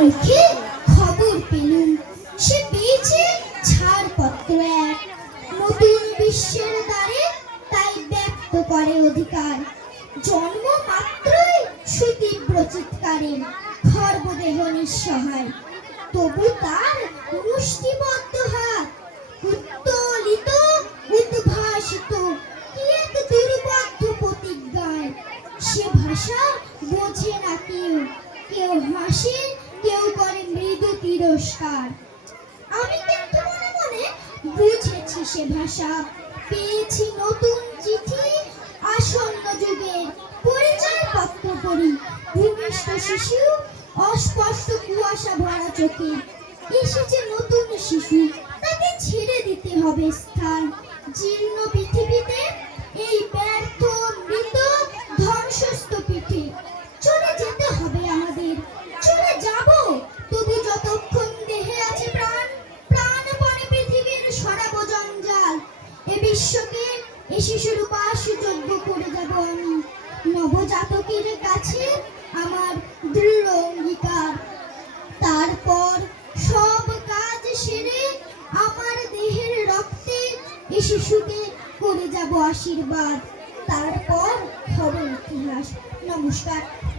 মুখে খবর পেলুম। সে পেয়েছে ছাড়পত্র এক। নতুন বিশ্বের দ্বারে তাই ব্যক্ত করে অধিকার। জন্ম মাত্রই সুতীব্র চিৎকারে খর্বদেহ নিঃসহায়। তবু তার মুষ্টিবদ্ধ হাত উত্তোলিত, উদ্ভাসিত, কি দুর্বদ্ধ প্রতিজ্ঞায়। সে ভাষা বোঝে না কেউ। কেউ হাসে মৃদু তিরস্কার আমি কিন্তু মনে মনে বুঝেছি সে ভাষা। পেয়েছি নতুন চিঠি, আসন্ন যুগের পরিচয় পত্র পড়ি। ভূমিষ্ঠ শিশু, অস্পষ্ট কুয়াশা ভরা চোখে। এসেছে নতুন শিশু, তাকে ছেড়ে দিতে হবে স্থান। জীর্ণ পৃথিবীতে শিশুর উপাস যোগ্য করে যাব আমি। নবজাতকের কাছে আমার দৃঢ় অঙ্গীকার। তারপর সব কাজ সেরে আমার দেহের রক্তে এ শিশুকে করে যাব আশীর্বাদ। তারপর হবে ইতিহাস। নমস্কার।